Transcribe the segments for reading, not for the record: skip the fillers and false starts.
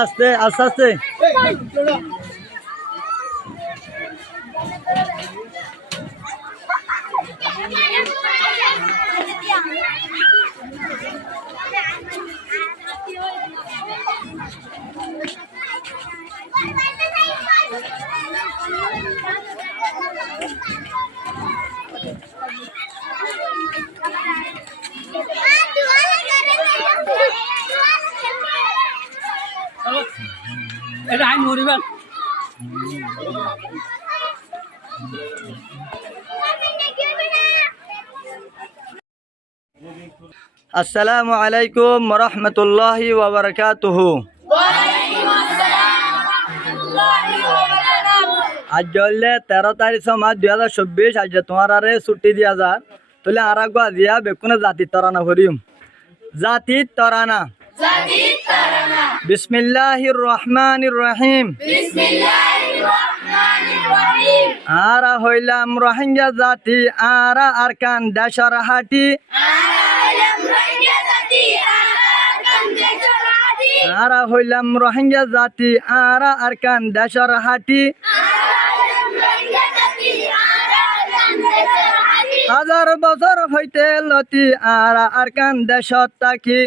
আস্তে আস্তে আস্তে এটা আইন মরিবেন আসসালামু আলাইকুম ওয়া রাহমাতুল্লাহি ওয়া বারাকাতুহু। আজ জলে 13 তারিখ মাস 2024 আজ তোমার আরে ছুটি দিয়া যা তাহলে আর আগুয়া দিয়া বেকুনে জাতি তরানা করিম জাতি তরানা বিসমিল্লাহির রহমানির রহিম আরা হইলাম রোহিঙ্গা জাতি আরা আরকান দেশর হাটি আরা হইলাম রোহিঙ্গা জাতি আরা আরকান দেশর হাটি হাজার বছর হইতে লতি আরা আরকান দেশত থাকি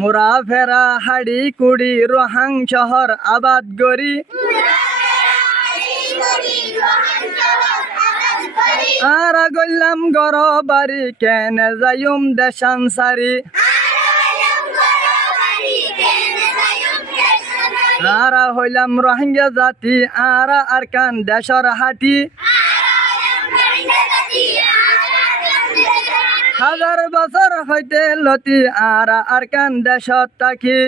মুরা ফেরা হাড়ি কুড়ি রোহাং শহর আবাদ গরি আরা গইলাম গর বাড়ি কেনে যাইম দেশান সারি আরা হইলাম রোহিঙ্গা জাতি আরা আরকান দেশর হাটি হাজার বছর হইতে লতি আরা আরকান দেশত থাকি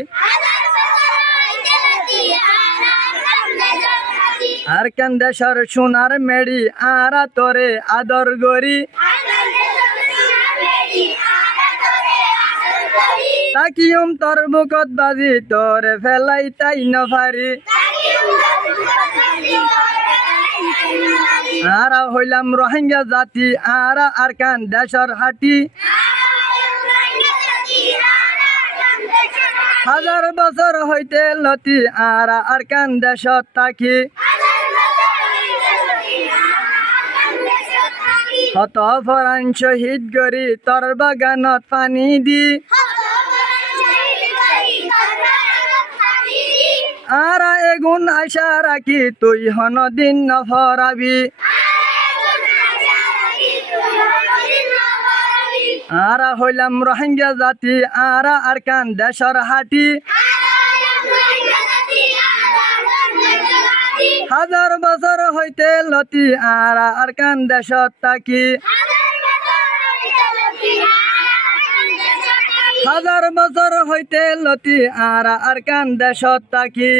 আরকান দেশর সোনার মেড়ি আরা তোরে আদর গরি তাকিউম তোর বুকত বাজি তোরে ফেলাই তাই নফারি আরা হইলাম রোহিঙ্গা জাতি আরা আরকান দেশর হাটি হাজার বছর হইতে লতি আরা আরকান দেশত থাকি হত ফরান শহীদ গরি তোর বাগানত পানি দি আরা এগুন আশা রাখি তুই হন দিন নফরাবি আরা হইলাম রোহিঙ্গা জাতি আরা আরকান দেশর হাটি হাজার বছর হইতে লতি আরা আরকান দেশত থাকি হাজার বছর হইতে লতি আরা আরকান দেশত থাকি